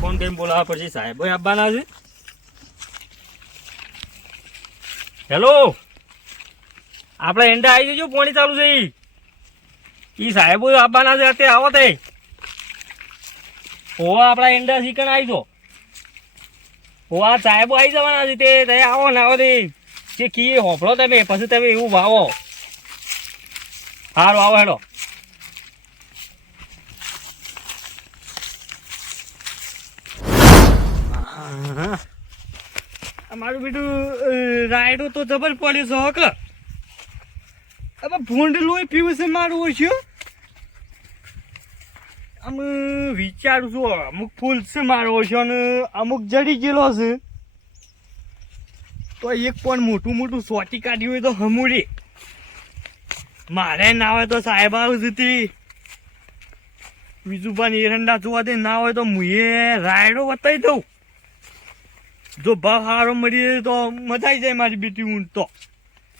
Phone કરીને બોલાવવા પછી સાહેબ આવવાના છે. હેલો, આપણે એંડા આવી જજો. પાણી ચાલુ છે ઈ સાહેબો આવવાના છે. અત્યારે આવો તે હોવા આપણા એંડા ચિકન આવી જો. હોવા સાહેબો આવી જવાના છે. તે આવો ને આવો તે જે કીએ હોપળો તમે પછી તમે એવું વાવો. સારું આવો હેડો. મારું બેટું રાયડો તો જબર પડ્યો છે. હક હવે ભૂંડ લોહી પીવું છે મારું ઓછું. આમ વિચારું છું અમુક ફૂલ છે મારો ઓછો ને અમુક જડી ગયેલો છે. તો એક પણ મોટું મોટું સોટી કાઢ્યું હોય તો હમુડી મારે ના હોય તો સાહેબ આવું હતી. બીજું પણ એરંડા જોવા દે ના હોય તો મુએ રાયડો બતાવી દઉં. જો ભાવ સારો મળી જાય તો મજા આવી જાય મારી બેટી ઊંટ તો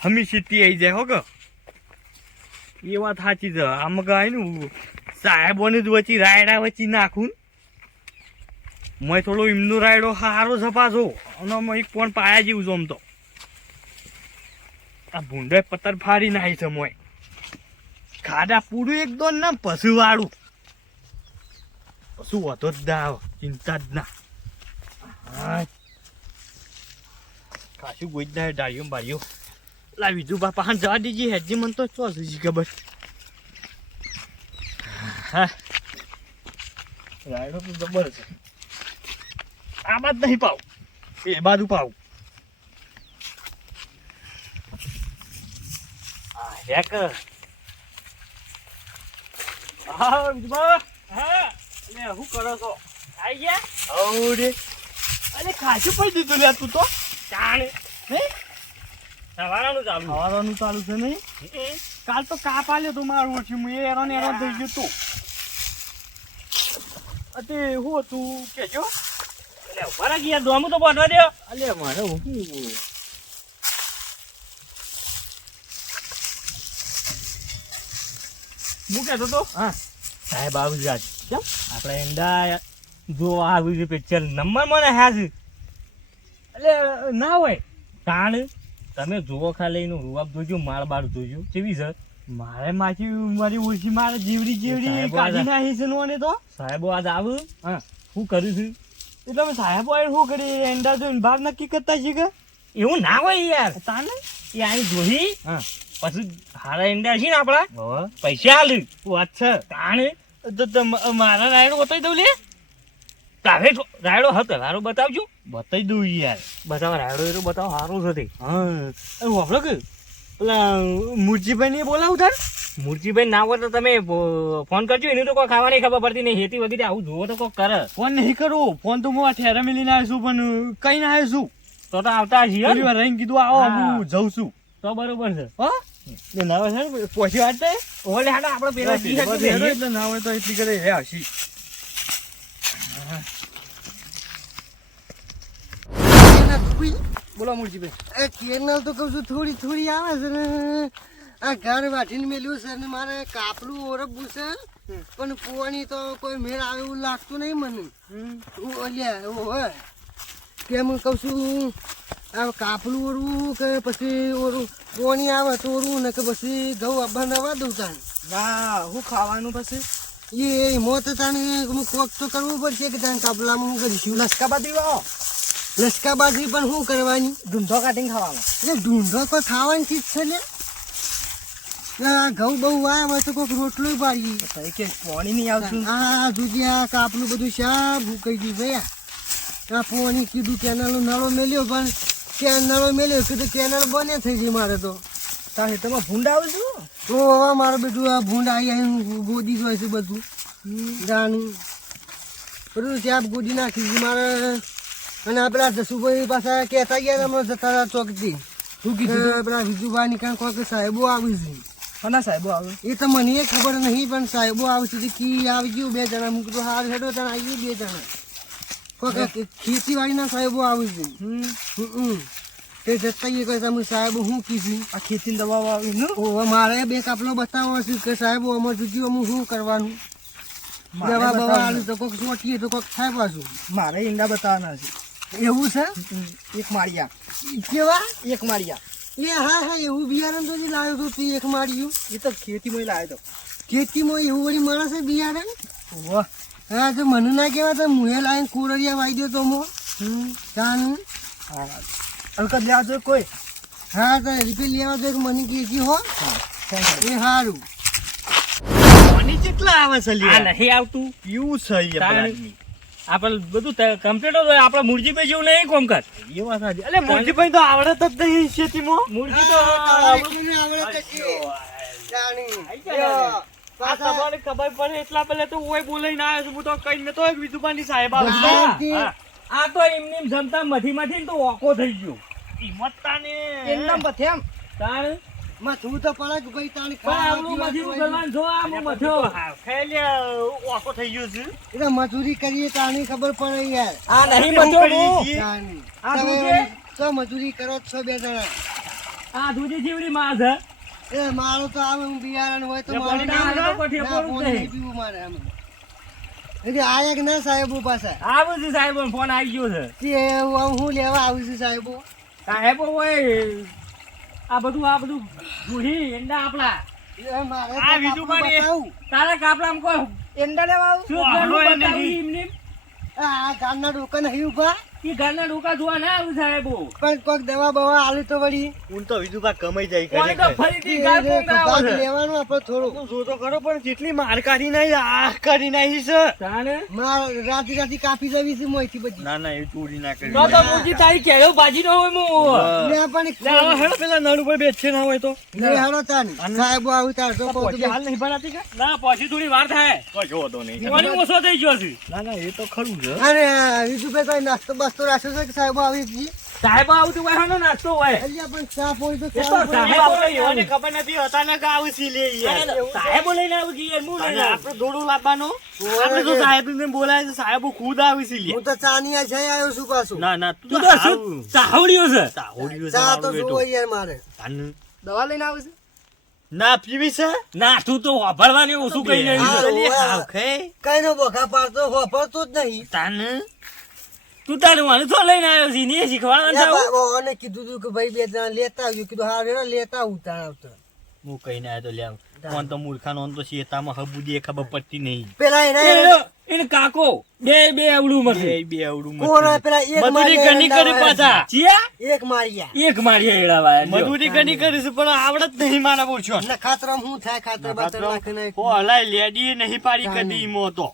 હમી સીટી આવી જાય. હો કે એ વાત સાચી છે. આમ ગાય ને સાહેબોને જ વચ્ચે રાયડા વચ્ચે નાખું. મેં થોડો એમનો રાયડો સારો છપાશો અને એક પણ પાયા જેવું છું. આમ તો આ ભૂંડે પત્તર ફાડી નાખી છે. મોય ખાડા પૂરું એકદમ ના પશુ વાળું પશુ હતો જ ના ચિંતા જ ના. હા ખાસું ગોઈ જ ના ડાળીઓ બાળીઓ લા બીજું બાપા હા જવા દીજીએ. હેજી મને તો ચો સુધી ખબર. હા રાયડો તો જબર છે. આ બાદ નહીં પાવું એ બાજુ પાવું. હેક હા બીજું હા શું કરો છો? આઈ ગયા હવડે. અરે ખાસું પડી દીધું લે તું તો ચાણે. હે સવારનું ચાલુ છે નહીં? કાલ તો કાપ આલ્યો તો મારું ઓછું હું એરોને એરો થઈ ગયો તું. અતે હું હતું કેજો એટલે ઉભા ગયા દોમું તો બોધવા દે. અલે મારે હું કહેતો તો હા સાહેબ આવું જ કેમ આપણે એંડા જો આવ્યું છે પિક્ચર નંબર મને હા છે. એટલે ના હોય તાણ તમે જુઓ ખાલી એનું રૂવાબ જોજો માળ બાળ જોજો કેવી છે. મારે મારી ઓછી મારે જીવડી કાઢી નાખી છે ને તો સાહેબો આજ આવું. હા શું કર્યું છું એટલે અમે સાહેબો આવે શું કરી એંડા જોઈને ભાવ નક્કી કરતા છે કે એવું ના હોય યાર. તાને એ અહીં જોઈ હા પછી હારા એંડા છે ને આપડા પૈસા હાલ વાત છે. તાણે તો મારા રાયડો બતાવી દઉં લે. તારે રાયડો હતો સારો બતાવજો. બતાવી દઉં યાર. બતાવો રાયડો એટલો બતાવો સારું છે. હા વાપરો કે પેલા મૂર્તિભાઈ ને બોલાવું તાર. મૂર્તિભાઈ ના હોય તો તમે ફોન કરજો. એનું તો કોઈ ખાવાની ખબર પડતી નહીં. હેતી વગેરે આવું જોવો તો કોઈ કરે. ફોન નહીં કરું. ફોન તો હું આ ઠેરા મેલીને આવીશું પણ કઈ ના આવીશું તો આવતા છીએ. રહીને કીધું આવો હું જઉં છું તો બરોબર છે. હા ના હોય છે પોછી વાત ઓલે હાડા આપણે પેલા એટલે ના હોય તો એટલી કરે હે હસી. બોલો મૂળજીભાઈ. કેનાલ તો કઉ છું થોડી થોડી આવે છે ને આ ઘર વાટીને મેલ્યું છે ને મારે કાપલું ઓરબવું છે પણ કુવાની તો કોઈ મેળ આવે એવું લાગતું નહીં મને. ઓલ્યા કેમ કઉ છું આ કાપલું ઓરવું કે પછી ઓરું કોણી આવે તો ઓરવું ને કે પછી ઘઉં આબા નવા દઉં તાણ. ના હું ખાવાનું પછી એ મોત તાણે કોક તો કરવું પડશે કે તાણે કાપલામાં હું કરીશું. લસકાબાદી વાવો. લસકાબાજી પણ શું કરવાની? ઢૂંઢો કાઢીને ખાવાનો. એટલે ઢૂંઢો કોઈ ખાવાની ચીજ છે ને. ઘઉં બહુ આવ્યા તો કોઈક રોટલો પાડીએ કે પાણી નહીં આવતું. હા દૂધી આ કાપલું બધું શા ભૂકાઈ ગયું ભાઈ. આ પાણી કીધું કેનાલનો નળો મેલ્યો પણ નળો મેલ્યો કીધું કેનાલ બને થઈ ગઈ મારે તો. તારે તમે ભૂંડ આવે છો તો હવે મારું બધું આ ભૂંડ આવી ગોદી જ હોય છે બધું જાણું બધું ચાપ ગોદી નાખી છે મારે. અને આપણા જસુભાઈ પાછા કહેતા ગયા અમે જતા હતા ચોકથી. શું કીધું પેલા વિજુભાઈ ની કાંઈ કોઈ સાહેબો આવે છે. કોના સાહેબો આવે એ તો મને ખબર નહીં પણ સાહેબો આવશે કી આવી ગયું 2 જણા. મૂક તો હાર હેડો ત્યાં આવી ગયું 2 જણા. કોઈ ખેતીવાડીના સાહેબો આવે છે. તે જતા કહે તમે સાહેબો શું કીધું આ ખેતીની દવા આવી મારે 2 કાપલો બતાવો છે કે સાહેબો અમે જોજો અમે શું કરવાનું. દવા બવા આલું તો કોક સોટીએ તો કોક થાય પાછું. મારે ઈંડા બતાવવાના છે. એવું છે? એક માળિયા. કેવા? એક માળિયા. એ હા હા એવું બિયારણ તો જે લાવ્યો તો તું એક માળ્યું એ તો ખેતીમાં લાવ્યો તો. ખેતીમાં એવું વળી મળે છે બિયારણ? વાહ. હા તો મને ના કહેવા તો મુએ લાવીને કોરડિયા વાઈ દો તો મો ચાનું. હા. હલકત લેવા જોઈએ કોઈ. હા તો રીપે લેવા દો કે મને કહેજી હો. એ સારું. પાણી કેટલા આવે છે આ નહીં આવતું પીવું છે તાણ. આપણે બધું કમ્પ્લીટ હોય આપણે મૂળજીભાઈ જેવું નહીં કોમ કર એ વાત સાચી. અલે મોરજીભાઈ તો આવડત જ નહીં ખેતીમાં. મૂળજી તો આવડે તો છે. ચાણી. આ તમારે ખબર પડે એટલા પહેલા તો ઓય બોલાઈને આવ્યો છું. હું તો કઈ નતો એક વિધુબાની સાહેબ આવે. હા. આ તો એમને જમતા મથી તો ઓકો થઈ ગયો હિંમતતાને એમનામ બથેમ. તાણ મથું તો પડે કે ભાઈ તાણી પણ આવડું મથી કરવાનું જો આ હું મથ્યો ખેલે ઓકો થઈ ગયો છે. એટલે મજૂરી કરીએ તાણી ખબર પડે યાર. આ નહીં મથ્યો હું તાણી. આ તમે દૂધે? તો મજૂરી કરો છો બે જણા. આ દૂધી જીવડી માં છે એ મારો તો આવે હું બિયારણ હોય તો લે મારે પાણી ના ના કોઈ ઠેકો પાણી નહીં. નહીં પીવું મારે આમાં. એટલે આયા કે ના સાહેબો પાછા? આ બધું સાહેબ ફોન આવી ગયો છે તે હું લેવા આવું છું સાહેબો. સાહેબ હોય આ બધું બુઢી એંડા આપણા એ મારે તો આ બીજું કાપડું પાણી. બતાવું. તારા કાપડામાં કોઈ એંડા લેવા આવું? શું વાહડો ઘરનું એને બતાવ્યું નહીં. એમને? આ ગામના ડોકા નહીં ઉભા ઈ ઘરના ડોકા જોવા ના આવું સાહેબો પણ કોઈક દવા બવા આલે તો વળી હું તો વિધુબા કમાઈ જાય કોઈ તો ખરેખર. ફરીથી ગાળ કોક ના ભાગ આવે છે. લેવાનું આપણે થોડું. હું જોતો ખરો પણ જેટલી માર કાઢી નાખી આ કરી નાખી છે. તાણે? માર રાતી કાપી જવી છે મોયથી બધી. ના ના એ ચોરી ના કરી. તો મૂકી તારી કેળો ભાજી નો હોય હું લે પણ લે હવે હેડો પેલા નળ ઉપર બેસે ના હોય તો. લે હાલો તાની. સાહેબો આવું તાર તો કહું પછી તો હાલ નહીં બનાતી કે? ના પછી થોડી વાર થાય કશો વાંધો નહીં. જોવાની ઓછો થઈ ગયો છે ના ના એ તો ખરું છે. અરે બીજું કઈ કઈ નાસ્તો બાસ્તો રાખ્યો છે કે સાહેબો આવી જ જી? સાહેબ આવતું હોય હાનો નાસ્તો હોય અલ્યા પણ ચા પોણી તો એ તો ખાવું પડે. સાહેબ આપણે બોલે એવાને ખબર નથી અચાનક આવશે લે યાર. સાહેબો લઈને આવું કે યાર હું અને લઈને આવું. આપણે દોડું લાવવાનો. આપણે તો સાહેબને બોલાય છે સાહેબો ખુદ આવે છે લે. હું તો ચાની જઈ આવ્યો છું પાછું. ના ના તું તો શું ચાહવડ્યો છે તાહોડ્યું છે ચા તો મારું જોવો બેટું. યાર મારે. તાન. દવા લઈને આવું છે? ના પીવી છે ના તું તો વાપરવાની ઓછું કઈ નહીં હા. લે, હાવ ખાય. કઈ નો બોખા પાડતો હોપરતો જ નહીં. તાન. તું તારે મને તો લઈને આવ્યો છે ને શીખવાડવાનું લે છે આવું? બાબાને કીધું તું કે ભાઈ બે જણા લેતા આવજો. કીધું હા રેડો લેતા આવું તાણ આવતો. હું કહીને આવ્યો તો લે આવ. કોણ તો મૂર્ખાનો ઓન તો શેતામાં હબુદી એ ખબર પડતી નહીં. પેલા એના એને કાકો બે આવડું બે મથે બે આવડું કોણ મત. પેલા એક મજૂરી મારી ઘણી કરી પાછા. ચિયા એક માર્યા. એક મારી એડાવા મજૂરી ઘણી કરી છે પણ આવડત નહીં મારા પૂછો. ના ખાતરામાં શું થાય? ખાતર બાતર નાખીને ઓ હલાય લેડી નહીં પાડી કદી ઈમો તો.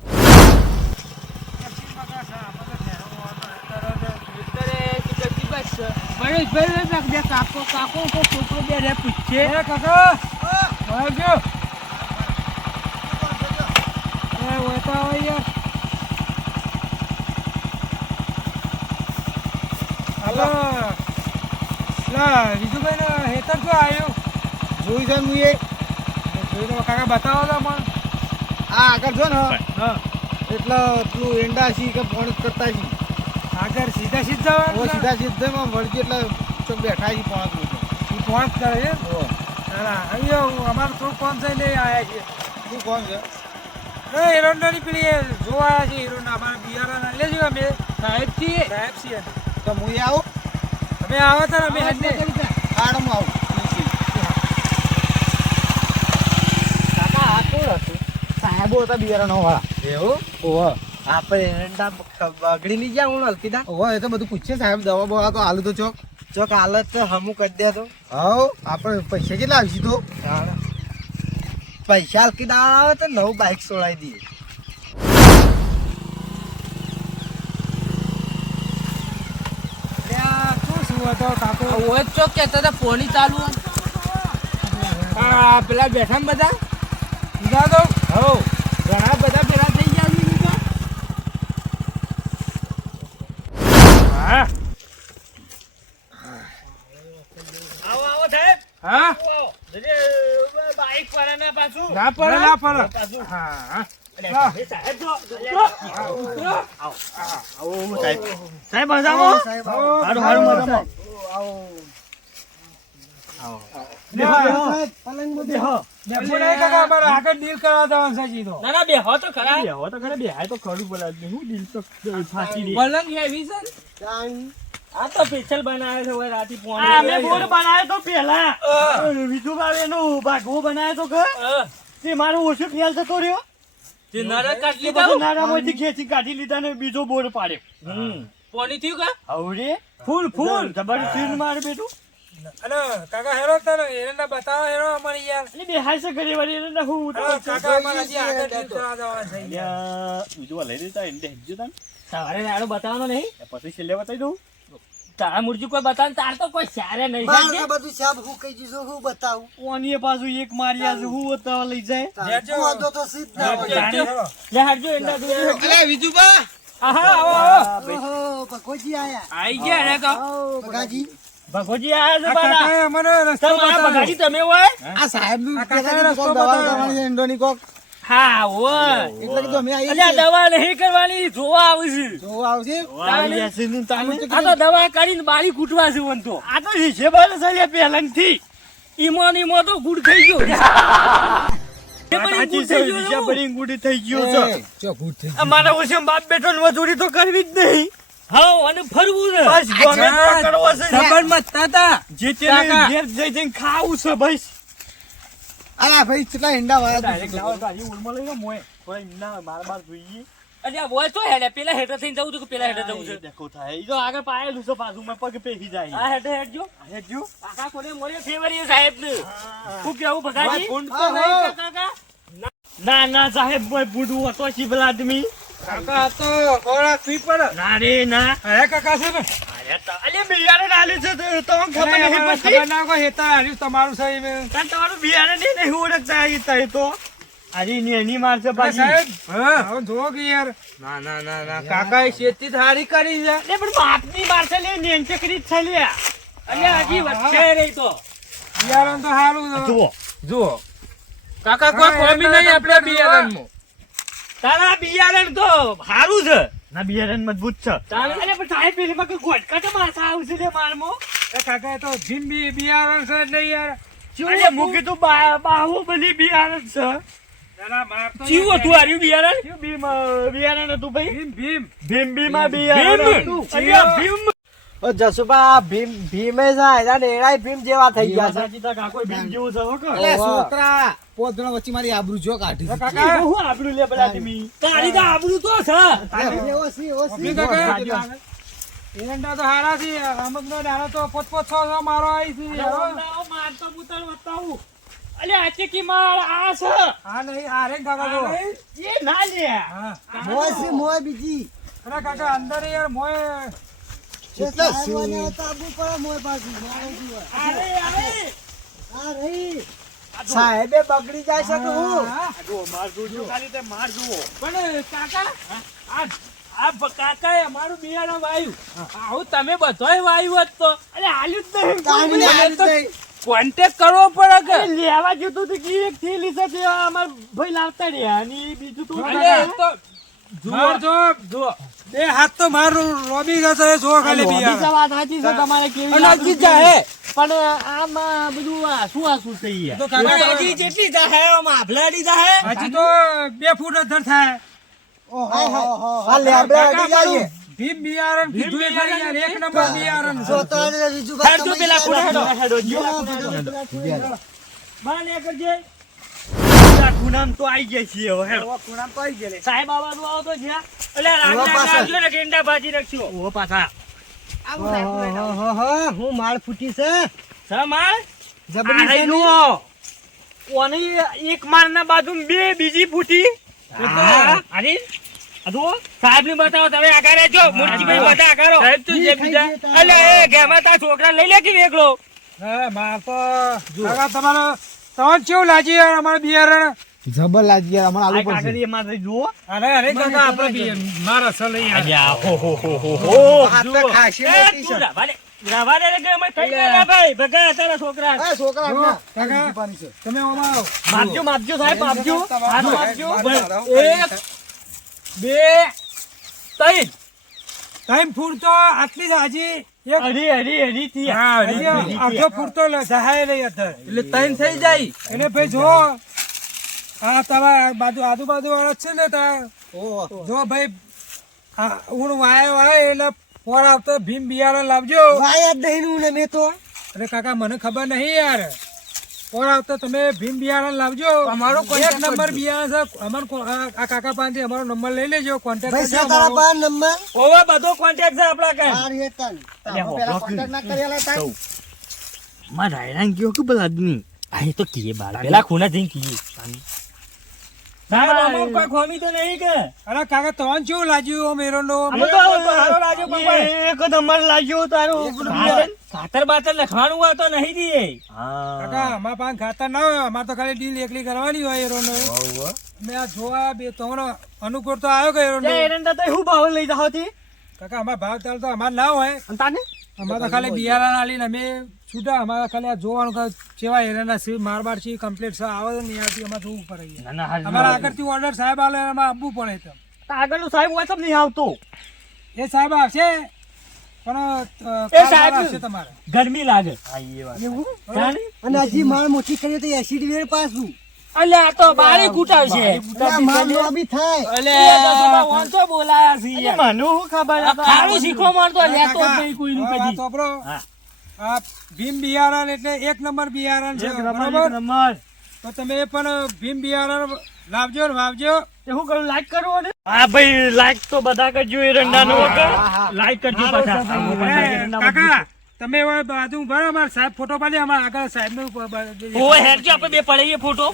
જોઈ છે મુએ. આ આગળ જો ને એટલે તું એંડા સી કે ફોન કરતા છી. આગળ સીધા સીધા ઓ સીધા સીધા વળજી એટલે ચોક બેઠા છી ફોન કરે છે અહીંયા અમારે થોડું કોણ થઈ લઈ આવ્યા છે તું કોણ છે? હિરોનની પેલી જોવા આવ્યા છે હિરોન અમારે બિયારણ લેજો અમે સાહેબ છીએ તો મુએ આવું અમે આવો તો અમે હજને આડમ આવું. સાહેબો હતા બિયારણ વાળા. એવું ઓહો આપણે એરંડા બગડી નહીં ગયા હું હલકી દા. ઓહો એ તો બધું પૂછે સાહેબ. દવા બવા તો હાલું તો ચોક હાલત તો હમું કરી દે તો. હવ આપણે પૈસા કેટલા આવશે તો? પૈસા હલકી દા આવે તો નવું બાઇક સોળાઈ દઈએ. શું હતો કાકો ચોક કેતા હતા ફોની ચાલુ હા પેલા બેઠા ને બધા બીજા તો ઘણા બધા પેલા થઈ ગયા છે બીજા. હા આવો આવો સાહેબ. હા આવો. જજે, બાઈક વાળાના પાછું. ના પડે ના પડે પાછું. હા હા એ સાહેબ જો. આવો સાહેબ. સાહેબ મજામાં? સાહેબ હારું હારું મજામાં. સાહેબ પલંગ બધું ડેપો નહીં કાકા અમારે આગળ ડીલ કરવા જવાનું છે જી તો ના ના બે હો બેહો તો ખરા. બેહો તો ખરા, બેહાય તો ખરું બોલા હું દિલ તો ફાટી દે. પલંગ heavy છે ને? આ તો સ્પેશિયલ બનાવે છે ઓય રાતી આ પોણી અમે બોર્ડ બનાવ્યો તો પેલા. બીજું વાર એનો ભાગવો બનાવ્યો તો કે તે મારો ઓછો ખ્યાલ થતો રહ્યો તે નરક કાઢી એ બધું લીધા? નાનામાંથી ખેંચી કાઢી લીધા ને બીજો બોર્ડ પાડ્યો પોણી થયું કે? હવરે ફૂલ જબર સીન મારે બેટું અને કાકા હેરો તને એને બતાવો હેરો અમારે યાર એટલે બેહાય છે ઘરે વળી એને હું અરે કાકા અમારે હજી આગળ નીકળવા જવાના છે યાર. બીજું લઈ લેતા એને હેજો તાન સવારે નાડો બતાવવાનો નહીં. પછી છેલ્લે બતાવી દઉં તારા મુરજી કોઈ બતાવ તાર તો કોઈ સારે નહીં. બાર બધું સાહેબ હું કહી દીધું હું બતાવું ઓનીએ પાછું એક માર્યા છે હું બતાવવા લઈ જાય લેજો. વાંધો તો સીધ ના હોય. હેરો. લે હાડજો એંડા દૂધ. અલે વિજુબા આહા આવો આવો. ઓહો ભગોજી આયા આઈ ગયા રે કો. આવો ભગાજી ભગોજી આયા છે આ બાલા કાકાએ અમને રસ્તો તમારા બતાવ્યો. બગાડી તમે હોય? આ સાહેબ નું આ કાકાએ રસ્તો બતાવ્યો. ઇન્ડોની કોક હા હોય. એટલે કે અમે અલ્યા દવા નહીં કરવાની, જોવા આવું છું. જોવા આવશે વાળિયા છે ને તાને આ તો દવા કરીને બારી કૂટવા છે વન તો. આ તો રીછે બાલ છે પહેલાંથી ઈમો તો ગુડ થઈ ગયો. સાચી છે રીછા ભરી ગુડી થઈ ગયો છે અમારા ઓછે બાપ બેટો ને મજૂરી તો કરવી જ નહીં હા અને ફરવું છે. બસ ગમે તો કરવો છે સબળ મત થતા. જે તે કાકા. ઘેર જઈને ખાવું છે ભાઈ અલા ભાઈ કેટલા ઈંડા વાળા ડાયરેક્ટ લાવો ગાડી ઉડમાં લઈ લો મોય કોઈ ના મારા બાર જોઈએ અલ્યા બોય તો હેડે પેલા હેડે થઈને જવું હતું કે પેલા હેડે જવું છે? દેખો થાય ઈ જો આગળ પાયેલું છે પાછું મેં પગ પેહી જાય આ હેડે હેડજો. હેજો કાકા કોને મોરે ફેવરી સાહેબ ને. હું કેવું ભગાજી? ફોન તો નહીં કાકા. ના ના સાહેબ ભાઈ બુડું હતો શિબલ આદમી કાકા આ તો ખોરાક પી પડે. ના રે ના અરે કાકા છે ને અલે બિયારણ આલ્યું છે તો ખબર અરે નહીં અમારે પડતી ખબર ના કોઈ હેતા હાર્યું તમારું છે એમ. કારણ તમારું બિયારણ નહીં ઓળખતા આવી તઈ તો આજે એની મારશે અરે પાછી સાહેબ હા જોવો કે યાર ના ના ના ના કાકાએ ખેતી સારી કરી છે. અરે પણ બાપની મારશે લે નેંચે કરી જ છે લે અલ્યા હજી વધશે નહીં તો. બિયારણ તો સારું છે. જુઓ જુઓ કાકા કોઈ કોમી નહીં આપણે બિયારણમાં. તારા બિયારણ તો સારું છે ના બિયારણ મજબૂત છે તારે? અરે પણ સાહેબ પેલી માં ગોટકા તો માથા આવશે લે મારમો એ કાકા એ તો જીમ બિયારણ છે એટલે યાર અરે મૂકી તું બાહુબલી બિયારણ છે જરા માર તો ચીવું હતું હાર્યું બિયારણ? કયું બિયારણ હતું ભાઈ ભીમ ભીમ ભીમબીમાં બિયારણ ભીમ? હતું અરે ભીમ જસુબા ભીમે જાય એડાય ભીમ જેવા થઈ ગયા છે સાચી તા કાકો ભીમ જેવું છે હો કે અલે છોકરા પોતનો વચ્ચે મારી આબરૂ જો કાઢી એ કાકા હું આપણું લે બધા તમે તારી તો આબરૂ તો છે. એવો સી અભી કાકા એરંડા તો હારા છે અમુક નો દાડો તો 5-5-6 મારો આવી છે અરે મારતો પુતળ બતાવું અલે આ ચીકી માર આ છે હા નહીં આ રે કાકા તો એ ના લે હા મોય સી મોય બીજી અરે કાકા અંદર યાર મોય કેટલા સીવાને તાબુ પર મોય પાછી અરે અરે આ રહી સાહેબે બગડી જાય છે કે હું જો માર જો ખાલી તે માર જુઓ પણ કાકા આ કાકાએ અમારું બિયારણ વાયું. આવું તમે બધાય વાયું હોત તો અરે હાલ્યું જ નહીં તાણી હાલ નહીં કોન્ટેક્ટ કરવો પડે કે. અરે લેવા જતો તો કે એક થેલી છે તે અમાર ભાઈ લાવતા રહ્યા અને બીજું તો અલે એ તો માર જો બે હાથ તો મારું રોબી જશે જો ખાલી બીજા બિયારણ વાત સાચી છે તમારે કેવી અનાજી જાહે. પણ આમાં બધું શું થઈ ગયા તો કાકા અનાજી જેટલી જાહે આમાં આભલાડી જાહે. હજી તો 2 ફૂટ અંદર થાય ઓહો હા લે બે અડી જાય ભીમ બિયારણ કીધું એ ખરી યાર એક નંબર બિયારણ છે. જો તો બીજું હેડજો પેલા ખૂણા હેડો. હેડો માને કરજે ખૂણામ તો આવી ગયા છીએ હવે હેડો ખૂણામાં તો આવી ગયેલી. સાહેબ આવવાનું આવો તો જ્યાં અલે રાતના પાછળ. આવજો ને કેંડા ભાજી રાખજો. ઓ પાછા હું માળ ફૂટી છે સમાર જબરી આ છે જુઓ ઓની એક મારના બાજુ બે બીજી ફૂટી હા. અરે આ જુઓ સાહેબ ને બતાવો તમે આગળ રહેજો મૂર્તિભાઈ બધા આગળ સાહેબ તો જે બીજા અલે એ ઘેમાં તારા છોકરા લઈ લે કે એકલો હા માર તો કાકા તમારો તમને કેવું લાગ્યું યાર અમારું બિયારણ જબર લાગી ગયા અમારે આ કાગળિયા માં જુઓ અરે અરે કાકા આપણે બિયારણ મારા સલ યાર અલ્યા હો હો હો હો હો હાથ તો ખાસી એ મોટી તું છે રાવાડે રે કે અમે કઈ ના ભાઈ ભગા તારા છોકરા. આ છોકરા જો, આપના કાકા. પાણી છે તમે ઓમાં આવો. માપજો માપજો સાહેબ માપજો હાથ માપજો 1 2 3 ટાઈમ ફૂટ તો આટલી જ હજી એક અરે અરે અરે થી હજી 1/2 ફૂટ તો સહાય નહીં અત્યારે એટલે 3 થઈ જાય. એટલે ભાઈ જો હા તમારા બાજુ આજુબાજુ વાળા છે ને તાર ઓહો. જો ભાઈ આ હું વાય એટલે પોર આવતો ભીમ બિયારણ લાવજો. વાયા જ નહીં ને મેં તો. અરે કાકા મને ખબર નહીં યાર. પોર આવતો તમે ભીમ બિયારણ લાવજો. અમારો એક contact નંબર કરજો. બિયારણ છે. આ કાકા પાસેથી અમારો નંબર લઈ લેજો. કોન્ટેક્ટ ભાઈ કરજો છે તારા અમારો. પાસે નંબર? ઓવા બધો કોન્ટેક્ટ છે આપણા કઈ હાર એ તન. અલ્યા, આપણે પેલા હોભળો contact ના કરેલા તાર. માં રાયરાન ગયો કે પેલા આદમી આ એ તો કીએ બાર પેલા ખૂણા જઈને કીએ સાહેબ આમાં કોઈ ખોમી તો નહીં કે અરે કાકા તોન શું લાગ્યું આમ એરંડો? અમે તો સારો લાગ્યો પણ કોઈ. એક નંબર લાગ્યો તારો ખાતર બાતર લખવાનું હોય તો નહીં દીએ કાકા અમારા પાસે ખાતર ના હોય. અમારે તો ખાલી ડીલ એકલી કરવાની હોય એરંડો. મેં આ જોવા બે તમારો અનુકૂળ તો આવ્યો કે એરંડો. એરંડા તો શું ભાવ લઈ જાવ હતી કાકા અમારા ભાવ ચાલ તો અમારે ના હોય. તાને અમારે તો ખાલી બિયારણ આલીને અમે છૂટા. અમારે ખાલી આ જોવાનું કે કેવા એરંડા છે મારબાર છે કમ્પ્લીટ છે આવે ને ત્યાંથી અમારે જોવું પડે. ના ના હાલ અમારા આગળથી ઓર્ડર સાહેબ આલે એમાં આપવું પડે તો. આગળનું સાહેબ વોટ્સઅપ નહીં આવતો એ સાહેબ આવશે પણ એ સાહેબ આવશે તમારે. ગરમી લાગે હા એ વાત એવું? જાણે? અને હજી માર મોટી કરીએ તો એસિડ વેર પાછું. અલ્યા આ તો બારી કૂટાવશે અલ્યા, માર લોબી થાય. અલ્યા વાંચો બોલાયા છે યાર. મને શું ખબર આ ખારું શીખવા માંડતો લેતો જ કાકા, નહીં કોઈનું હવે આ કદી. તો આપણો હા. આ ભીમ બિયારણ એટલે એક નંબર બિયારણ છે એક નંબર બરોબર. નંબર તો તમે પણ ભીમ બિયારણ લાવજો ને વાવજો. એ શું કરું લાઈક કરવો ને હા ભાઈ લાઈક તો બધા કરજો એરંડાનો લાઈક કરજો પાછા એ, કાકા તમે હવે બાજુ ઉભા રહો. અમારે સાહેબ ફોટો પાડી અમારે આગળ સાહેબ નો ઓય હેડજો આપણે બે પડીએ ફોટો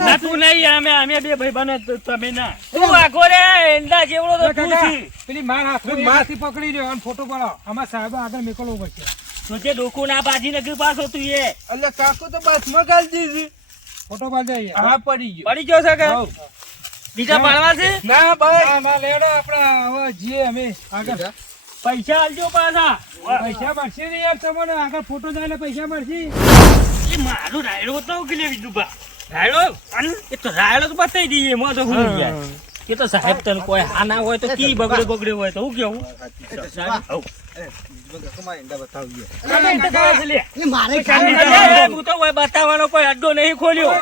ના તું નહીં અમે બે ભાઈ બને તમે ના તું આખો રે એંડા જેવડો તો તું છી. પેલી માર હાથથી પકડી લ્યો અને ફોટો પડાવો. અમારે સાહેબ આગળ મેકલવું પડશે. તો જે ડોકું ના બાજી નગર પાછો તું એ એટલે કાકુ તો બસ માં ગાલ દીધી. ફોટો પાડી હા પડી ગયો. પડી ગયો છે કે બીજા પાડવા છે ના ભાઈ ના લેડો આપણે હવે જીએ અમે આગળ. પૈસા આલજો પાછા પૈસા મળશે ને યાર તમને આગળ ફોટો જાય એટલે પૈસા મળશે. એ મારું રાયડો તો ઉકેલી બીજું બા રાયડો એ તો રાયડો તો બતાવી દઈએ એમાં તો હું યાર એ તો સાહેબ તને કોઈ હા ના હોય તો કી બગડે હોય તો હું કેવું એ મારે હું તો કોઈ બતાવવાનો કોઈ અડ્ડો નહીં ખોલ્યો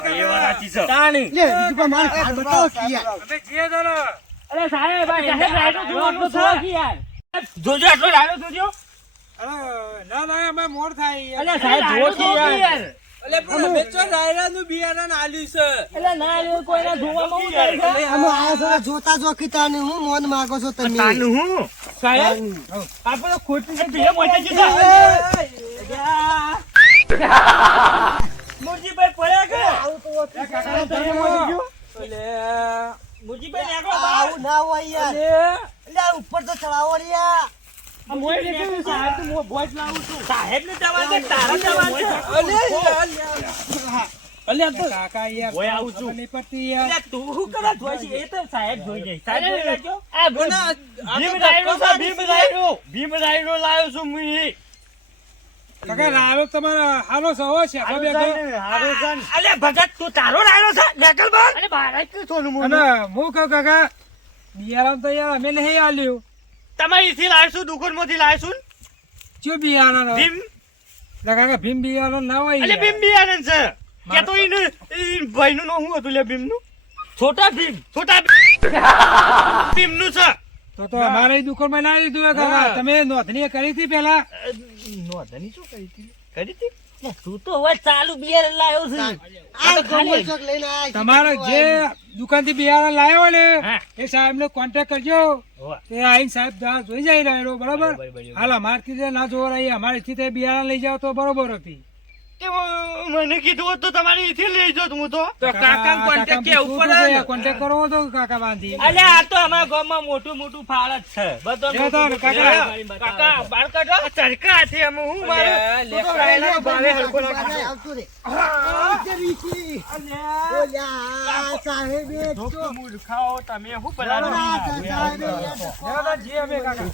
તાણી. લે, બીજું કોઈ મારે ખાર બતાવો કે યાર. અમે જીએ ચાલો. અરે સાહેબ આ સાહેબ રાયડો જોવાનો છે યાર. જોજો આટલો રાયડો જોજો અરે ના ના અમે મોડ થાય યાર. અલ્યા સાહેબ જોવો છો યાર એટલે ના લે કોઈના જોવામાં હું કરે છે અમે આયા છો ને જોતા જો કે તાને હું મોન માગો છો તમે. તાનું હું સાહેબ આપણે ખોટી છે બે મોટા જીતા મુરજીભાઈ પડ્યા કે મુરજીભાઈ આગળ આવું ના હોય યાર. એટલે આ ઉપર તો ચડાવો રે યાર. સાહેબ ને જવા દે તારા જવા દે કાકા યાર ઓય આવું છું. ખબર નહીં પડતી યાર. અલ્યા તું શું કરે જોઈ છે એ તો સાહેબ જોઈ જાય સાહેબ જોઈ લેજો ભીમ રાયડો છે, ભીમ રાયડો લાવ્યો છું હું ઈ. કાકા રાયો તમારા હારો સવો છે હારું બે છે ને, હારું છે ને. અલ્યા ભગત તું તારો રાયડો છે નકલ બોલ અરે બહાર જ થોડું અને મોઢું. હું કહું કાકા બિયારણ તો યાર અમે નહીં આલ્યું. તમારીથી લાવીશું દુકાનમાંથી લાવીશું ને. ચો બિયારણ ભીમ કાકા ભીમ બિયારણ ના હોય અલે યાર. ભીમ બિયારણ છે કે તો ઈ ભાઈનું નામ શું હતું લે ભીમનું છોટા ભીમ છોટા ભીમનું છે. તો અમારે દુકાનમાં ના લીધું હે કાકા. હા. તમે નોંધણી કરી હતી પેલા. નોંધણી શું કરી હતી કરી હતી તું તો હવે ચાલુ બિયર લાવ્યો છે આ ગમે ચોક લઈને આયા. તમારે જે દુકાન થી બિયારણ લાવ્યો ને હા. એ સાહેબ ને કોન્ટેક્ટ કરજો. હોવા. તે આઈને સાહેબ ત્યાં જોઈ જાય રહ્યો બરોબર. બરાબર. હાલ અમારથી ના જોવા રહી અમારી થી બિયારણ લઈ જાવ તો બરોબર હતી. તે મને કીધું હોત તો તમારી અહીંથી લઈ જાત હું તો કાકા કોન્ટેક્ટ કે ઉપર આવે ને. કોન્ટેક્ટ કરવો તો કાકા બાંધી. અલ્યા આ તો અમારા ગામમાં મોટું મોટું ફાળ જ છે બધો લે તો ને કાકા. કાકા બાર કાઢો ચરકા હાથે અમે હું મારે તું તો રાયડા ભાવે હલકો લાગે. બાને આવતું રે. આ જે રીચી. ઓલ્યા, સાહેબે તો. મૂર્ખાઓ તમે શું આ બનાવો સાહેબે યાર. લે તો જી અમે કાકા.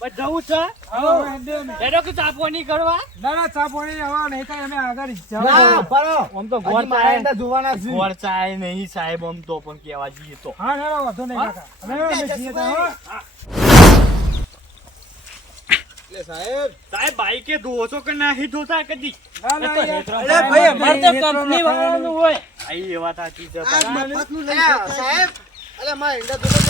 બસ જવું છે હા, હેડે અમે. એનો કે ચાપો નહીં કરવા ના ના ચા પાણી હવે નહીં તો અમે આગળ ના, જવા. પરો. આમ તો હજી મારા અંદર જોવાના છે. ગોળ ચાય નહીં સાહેબ આમ તો પણ કેવા જઈએ તો હા ના ના વાંધો નહીં કાકા. અમે જઈએ તો હો. સાહેબ બાઈકે ધોવો છો કે નહીં ધોતા કદી ના, ના, યાર. અરે ભાઈ, અમારે તો હેતરો કંપની વાળાનું નાખવાનું. હોય આઈ એ વાત સાચી છે આ પણ. મફતનું લઈ જતા સાહેબ અરે મારા ઈંડા દોડો